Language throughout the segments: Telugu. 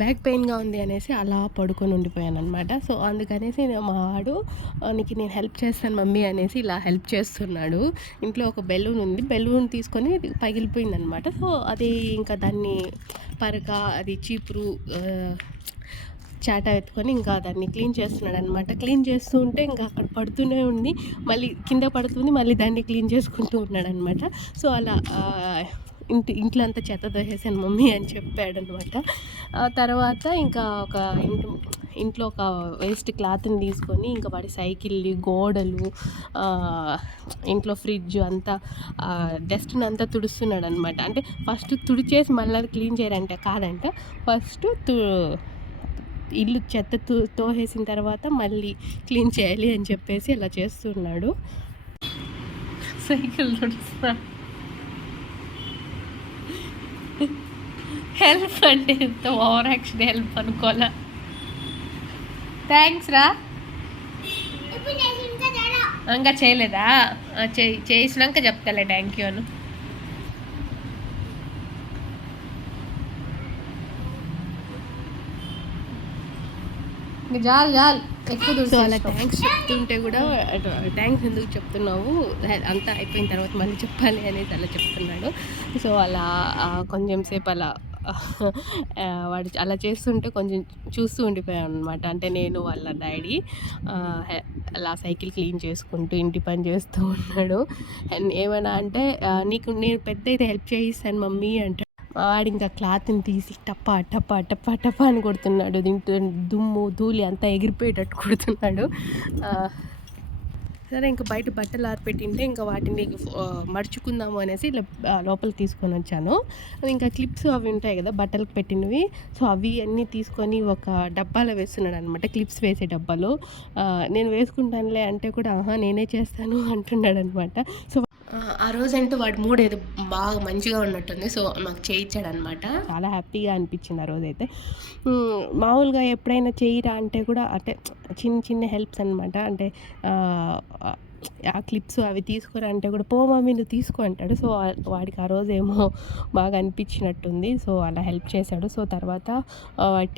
బ్యాక్ పెయిన్గా ఉంది అనేసి అలా పడుకొని ఉండిపోయాను అనమాట. సో అందుకనేసి మా వాడు నీకు నేను హెల్ప్ చేస్తాను మమ్మీ అనేసి ఇలా హెల్ప్ చేస్తున్నాడు. ఇంట్లో ఒక బెలూన్ ఉంది, బెలూన్ తీసుకొని పగిలిపోయిందనమాట. సో అది ఇంకా దాన్ని పరక అది చీపురు చాటా ఎత్తుకొని ఇంకా దాన్ని క్లీన్ చేస్తున్నాడు అనమాట. క్లీన్ చేస్తూ ఉంటే ఇంకా అక్కడ పడుతూనే ఉంది, మళ్ళీ కింద పడుతుంది, మళ్ళీ దాన్ని క్లీన్ చేసుకుంటూ ఉన్నాడనమాట. సో అలా ఇంట్లో అంతా చెత్త దోసేసాను మమ్మీ అని చెప్పాడనమాట. తర్వాత ఇంకా ఒక ఇంట్లో ఒక వేస్ట్ క్లాత్ని తీసుకొని ఇంకా వాడి సైకిల్ని, గోడలు, ఇంట్లో ఫ్రిడ్జ్ అంతా డస్ట్ని అంతా తుడుస్తున్నాడు అనమాట. అంటే ఫస్ట్ తుడిచేసి మళ్ళీ క్లీన్ చేయాలంటే కాదంట, ఫస్ట్ ఇల్లు చెత్త తోసేసిన తర్వాత మళ్ళీ క్లీన్ చేయాలి అని చెప్పేసి అలా చేస్తున్నాడు. సైకిల్ తుడుస్తా హెల్ప్ అంటే ఎంత ఓవర్ యాక్షన్ హెల్ప్ అనుకోవాలా. థ్యాంక్స్ రా. ఇంకా చేయలేదా? చేసినాక చెప్తాలే థ్యాంక్ యూ అను. జాల్ ఎక్కువ సో అలా థ్యాంక్స్ చెప్తుంటే కూడా థ్యాంక్స్ ఎందుకు చెప్తున్నావు, అంతా అయిపోయిన తర్వాత మళ్ళీ చెప్పాలి అనేది అలా చెప్తున్నాడు. సో అలా కొంచెం సేపు అలా వాడు అలా చేస్తుంటే కొంచెం చూస్తూ ఉండిపోయాను అనమాట. అంటే నేను వాళ్ళ డాడీ అలా సైకిల్ క్లీన్ చేసుకుంటూ ఇంటి పని చేస్తూ ఉన్నాడు. అండ్ ఏమైనా అంటే నీకు నేను పెద్ద అయితే హెల్ప్ చేయిస్తాను మమ్మీ అంటే వాడు ఇంకా క్లాత్ని తీసి టప్పా టప్పా టప్పా టప్పా అని కొడుతున్నాడు. దీంట్లో దుమ్ము ధూళి అంతా ఎగిరిపోయేటట్టు కొడుతున్నాడు. సరే ఇంకా బయట బట్టలు ఆరిపెట్టింటే ఇంకా వాటిని మడుచుకుందాము అనేసి ఇలా లోపలికి తీసుకొని వచ్చాను. ఇంకా క్లిప్స్ అవి ఉంటాయి కదా బట్టలకు పెట్టినవి, సో అవి అన్నీ తీసుకొని ఒక డబ్బాలో వేస్తున్నాడు అనమాట. క్లిప్స్ వేసే డబ్బాలో. నేను వేసుకుంటానులే అంటే కూడా నేనే చేస్తాను అంటున్నాడు అనమాట. సో ఆ రోజంటూ వాడి మూడ్ ఏదో బాగా మంచిగా ఉన్నట్టుంది. సో నాకు చేయించాడు అనమాట. చాలా హ్యాపీగా అనిపించింది ఆ రోజైతే. మామూలుగా ఎప్పుడైనా చేయరా అంటే కూడా అంటే చిన్న చిన్న హెల్ప్స్ అనమాట. అంటే ఆ క్లిప్స్ అవి తీసుకురా అంటే కూడా పో మమ్మీ నువ్వు తీసుకో అంటాడు. సో వాడికి ఆ రోజు ఏమో బాగా అనిపించినట్టుంది. సో అలా హెల్ప్ చేశాడు. సో తర్వాత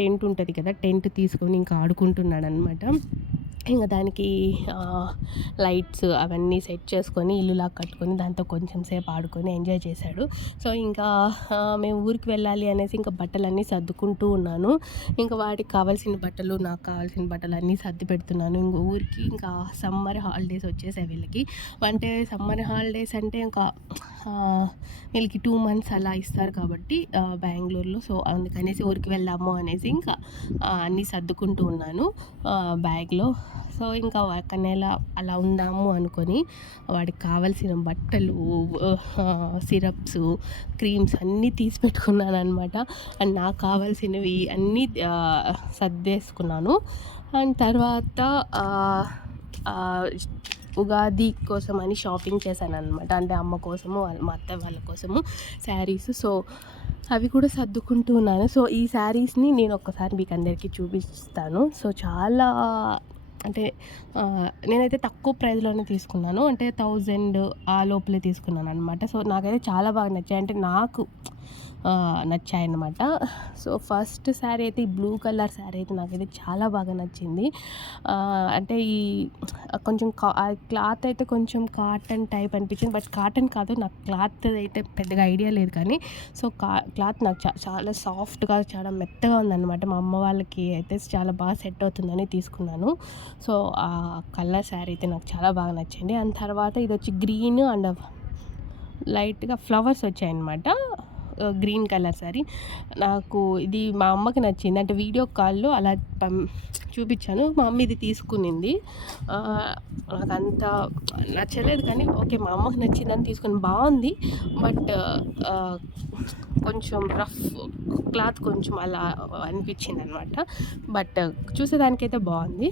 టెంట్ ఉంటుంది కదా, టెంట్ తీసుకొని ఇంకా ఆడుకుంటున్నాడు అనమాట. ఇంకా దానికి లైట్స్ అవన్నీ సెట్ చేసుకొని ఇల్లులా కట్టుకొని దాంతో కొంచెం సేపు ఆడుకొని ఎంజాయ్ చేశాడు. సో ఇంకా మేము ఊరికి వెళ్ళాలి అనేసి ఇంకా బట్టలన్నీ సర్దుకుంటూ ఉన్నాను. ఇంకా వాడికి కావాల్సిన బట్టలు, నాకు కావాల్సిన బట్టలు అన్నీ సర్ది పెడుతున్నాను. ఇంక ఊరికి ఇంకా సమ్మర్ హాలిడేస్ వచ్చేసాయి వీళ్ళకి. అంటే సమ్మర్ హాలిడేస్ అంటే ఇంకా వీళ్ళకి 2 months అలా ఇస్తారు కాబట్టి బెంగళూరులో. సో అందుకనేసి ఊరికి వెళ్దాము అనేసి ఇంకా అన్నీ సర్దుకుంటూ ఉన్నాను బ్యాగ్లో. సో ఇంకా ఒక నెల అలా ఉందాము అనుకొని వాడికి కావాల్సిన బట్టలు, సిరప్స్, క్రీమ్స్ అన్నీ తీసి పెట్టుకున్నాను అనమాట. అండ్ నాకు కావాల్సినవి అన్నీ సర్దేసుకున్నాను. అండ్ తర్వాత ఉగాది కోసం అని షాపింగ్ చేశాను అనమాట. అంటే అమ్మ కోసము, మా అత్త వాళ్ళ కోసము శారీస్. సో అవి కూడా సర్దుకుంటూ ఉన్నాను. సో ఈ శారీస్ని నేను ఒక్కసారి మీకు అందరికీ చూపిస్తాను. సో చాలా అంటే నేనైతే తక్కువ ప్రైస్లోనే తీసుకున్నాను. అంటే 1000 ఆ లోపలే తీసుకున్నాను అనమాట. సో నాకైతే చాలా బాగా నచ్చాయి. అంటే నాకు నచ్చాయన్నమాట. సో ఫస్ట్ శారీ అయితే ఈ బ్లూ కలర్ శారీ అయితే నాకైతే చాలా బాగా నచ్చింది. అంటే ఈ కొంచెం క్లాత్ అయితే కొంచెం కాటన్ టైప్ అనిపించింది. బట్ కాటన్ కాదు, నాకు క్లాత్ అయితే పెద్దగా ఐడియా లేదు కానీ సో క్లాత్ నాకు చాలా సాఫ్ట్గా చాలా మెత్తగా ఉందన్నమాట. మా అమ్మ వాళ్ళకి అయితే చాలా బాగా సెట్ అవుతుందని తీసుకున్నాను. సో ఆ కలర్ శారీ అయితే నాకు చాలా బాగా నచ్చింది. అండ్ తర్వాత ఇది వచ్చి గ్రీన్ అండ్ లైట్గా ఫ్లవర్స్ వచ్చాయన్నమాట. గ్రీన్ కలర్ శారీ నాకు ఇది మా అమ్మకి నచ్చింది. అంటే వీడియో కాల్లో అలా చూపించాను, మా అమ్మ ఇది తీసుకునింది. నాకు అంత నచ్చలేదు కానీ ఓకే మా అమ్మకి నచ్చిందని తీసుకుని బాగుంది. బట్ కొంచెం రఫ్ క్లాత్ కొంచెం అలా అనిపించింది అనమాట. బట్ చూసేదానికైతే బాగుంది.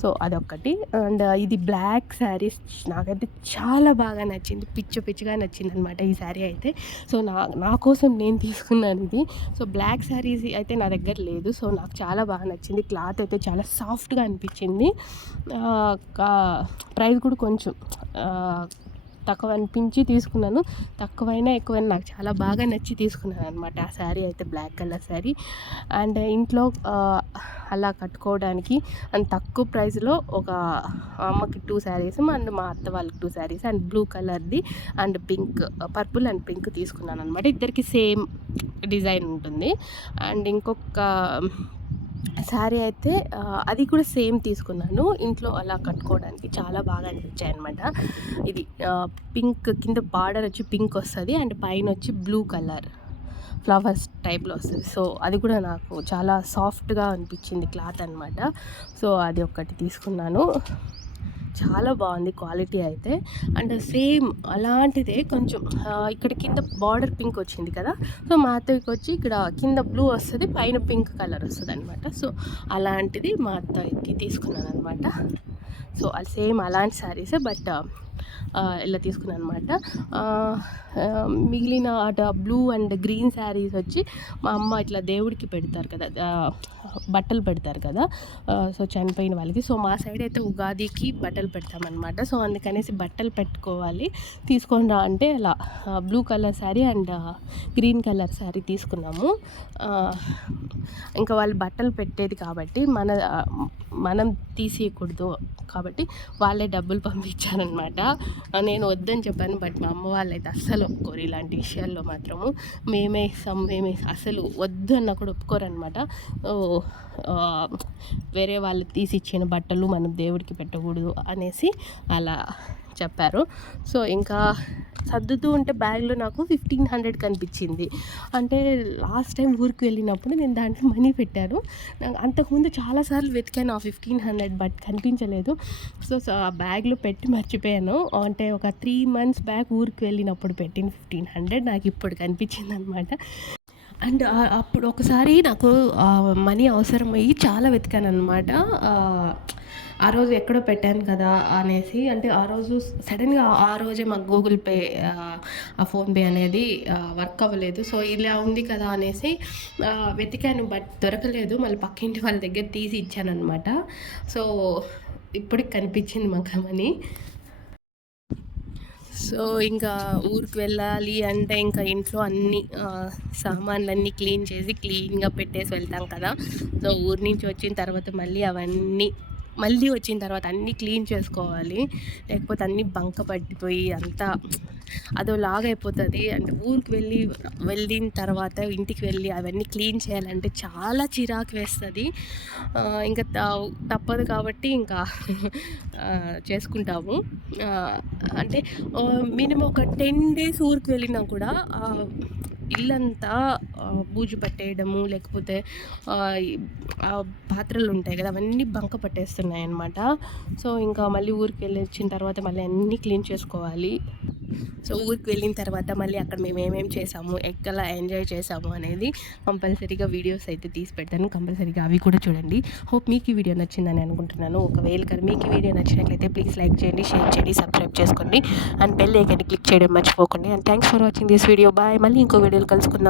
సో అదొక్కటి. అండ్ ఇది బ్లాక్ శారీస్ నాకైతే చాలా బాగా నచ్చింది, పిచ్చిగా నచ్చింది అనమాట ఈ శారీ అయితే. సో నా కోసం నేను తీసుకున్నాను ఇది. సో బ్లాక్ శారీస్ అయితే నా దగ్గర లేదు. సో నాకు చాలా బాగా నచ్చింది. క్లాత్ అయితే చాలా సాఫ్ట్గా అనిపించింది. ప్రైస్ కూడా కొంచెం తక్కువ అనిపించి తీసుకున్నాను. తక్కువైనా ఎక్కువైనా నాకు చాలా బాగా నచ్చి తీసుకున్నాను అనమాట. ఆ శారీ అయితే బ్లాక్ కలర్ శారీ. అండ్ ఇంట్లో అలా కట్టుకోవడానికి అండ్ తక్కువ ప్రైస్లో ఒక అమ్మకి 2 శారీస్ అండ్ మా అత్త వాళ్ళకి 2 శారీస్ అండ్ బ్లూ కలర్ది and pink, purple and pink తీసుకున్నాను అనమాట. ఇద్దరికి సేమ్ డిజైన్ ఉంటుంది. అండ్ ఇంకొక శారీ అయితే అది కూడా సేమ్ తీసుకున్నాను. ఇంట్లో అలా కట్టుకోవడానికి చాలా బాగా అనిపించాయి అనమాట. ఇది పింక్ కింద బార్డర్ వచ్చి పింక్ వస్తుంది అండ్ పైన వచ్చి బ్లూ కలర్ ఫ్లవర్స్ టైప్లో వస్తుంది. సో అది కూడా నాకు చాలా సాఫ్ట్గా అనిపించింది క్లాత్ అనమాట. సో అది ఒకటి తీసుకున్నాను. చాలా బాగుంది క్వాలిటీ అయితే. అండ్ సేమ్ అలాంటిదే కొంచెం ఇక్కడ కింద బార్డర్ పింక్ వచ్చింది కదా, సో మా అత్తయ్యకి వచ్చి ఇక్కడ కింద బ్లూ వస్తుంది, పైన పింక్ కలర్ వస్తుంది అనమాట. సో అలాంటిది మా అత్తయ్యకి తీసుకున్నాను అనమాట. సో అది సేమ్ అలాంటి శారీసే, బట్ ఇలా తీసుకున్నాను అనమాట. మిగిలిన అటు బ్లూ అండ్ గ్రీన్ శారీస్ వచ్చి మా అమ్మ ఇట్లా దేవుడికి పెడతారు కదా, బట్టలు పెడతారు కదా, సో చనిపోయిన వాళ్ళకి. సో మా సైడ్ అయితే ఉగాదికి బట్టలు పెడతామన్నమాట. సో అందుకనేసి బట్టలు పెట్టుకోవాలి తీసుకోండి అంటే అలా blue colour sari and green colour sari తీసుకున్నాము. ఇంకా వాళ్ళు బట్టలు పెట్టేది కాబట్టి మనం తీసేయకూడదు కాబట్టి వాళ్ళే డబ్బులు పంపించారనమాట. నేను వద్దని చెప్పాను, బట్ మా అమ్మ వాళ్ళు అయితే అస్సలు ఒప్పుకోరు ఇలాంటి విషయాల్లో మాత్రము. మేమే అసలు వద్దు అన్న కూడా ఒప్పుకోరనమాట. వేరే వాళ్ళు తీసి ఇచ్చిన బట్టలు మనం దేవుడికి పెట్టకూడదు అనేసి అలా చెప్పారు. సో ఇంకా సర్దుతూ ఉంటే బ్యాగ్లో నాకు 1500 కనిపించింది. అంటే లాస్ట్ టైం ఊరికి వెళ్ళినప్పుడు నేను దాంట్లో మనీ పెట్టాను. నాకు అంతకుముందు చాలాసార్లు వెతికాను ఆ 1500, బట్ కనిపించలేదు. సో ఆ బ్యాగ్లో పెట్టి మర్చిపోయాను. అంటే ఒక 3 months బ్యాక్ ఊరికి వెళ్ళినప్పుడు పెట్టిన 1500 నాకు ఇప్పుడు కనిపించింది అనమాట. అండ్ అప్పుడు ఒకసారి నాకు మనీ అవసరమయ్యి చాలా వెతికాను అనమాట. ఆ రోజు ఎక్కడో పెట్టాను కదా అనేసి, అంటే ఆ రోజు సడన్గా ఆ రోజే మాకు గూగుల్ పే ఆ ఫోన్పే అనేది వర్క్ అవ్వలేదు. సో ఇలా ఉంది కదా అనేసి వెతికాను, బట్ దొరకలేదు. మళ్ళీ పక్కింటి వాళ్ళ దగ్గర తీసి ఇచ్చాను అనమాట. సో ఇప్పటికి కనిపించింది మాకు మనీ. సో ఇంకా ఊరికి వెళ్ళాలి అంటే ఇంకా ఇంట్లో అన్ని సామాన్లన్నీ క్లీన్ చేసి క్లీన్గా పెట్టేసి వెళ్తాం కదా. సో ఊరి నుంచి వచ్చిన తర్వాత మళ్ళీ వచ్చిన తర్వాత అన్నీ క్లీన్ చేసుకోవాలి, లేకపోతే అన్నీ బంక పట్టిపోయి అంతా అదోలాగా అయిపోతుంది. అంటే ఊరికి వెళ్ళిన తర్వాత ఇంటికి వెళ్ళి అవన్నీ క్లీన్ చేయాలంటే చాలా చిరాకు వేస్తుంది. ఇంకా తప్పదు కాబట్టి ఇంకా చేసుకుంటాము. అంటే మినిమం ఒక 10 days ఊరికి వెళ్ళినా కూడా ఇల్లంతా బూజు పట్టేయడము, లేకపోతే పాత్రలు ఉంటాయి కదా అవన్నీ బంక పట్టేస్తున్నాయి అన్నమాట. సో ఇంకా మళ్ళీ ఊరికి వెళ్ళి వచ్చిన తర్వాత మళ్ళీ అన్నీ క్లీన్ చేసుకోవాలి. సో ఊరికి వెళ్ళిన తర్వాత మళ్ళీ అక్కడ మేము ఏమేమి చేసాము, ఎక్కడ ఎంజాయ్ చేసాము అనేది కంపల్సరీగా వీడియోస్ అయితే తీసి పెడతాను. కంపల్సరీగా అవి కూడా చూడండి. హోప్ మీకు ఈ వీడియో నచ్చిందని అనుకుంటున్నాను. ఒకవేళ మీకు ఈ వీడియో నచ్చినట్లయితే ప్లీజ్ లైక్ చేయండి, షేర్ చేయండి, సబ్స్క్రైబ్ చేసుకోండి అండ్ బెల్ ఐకాన్ని క్లిక్ చేయడం మర్చిపోకండి. And thanks for watching this video. Bye. మళ్ళీ ఇంకో వీడియోలో కలుసుకుందాం.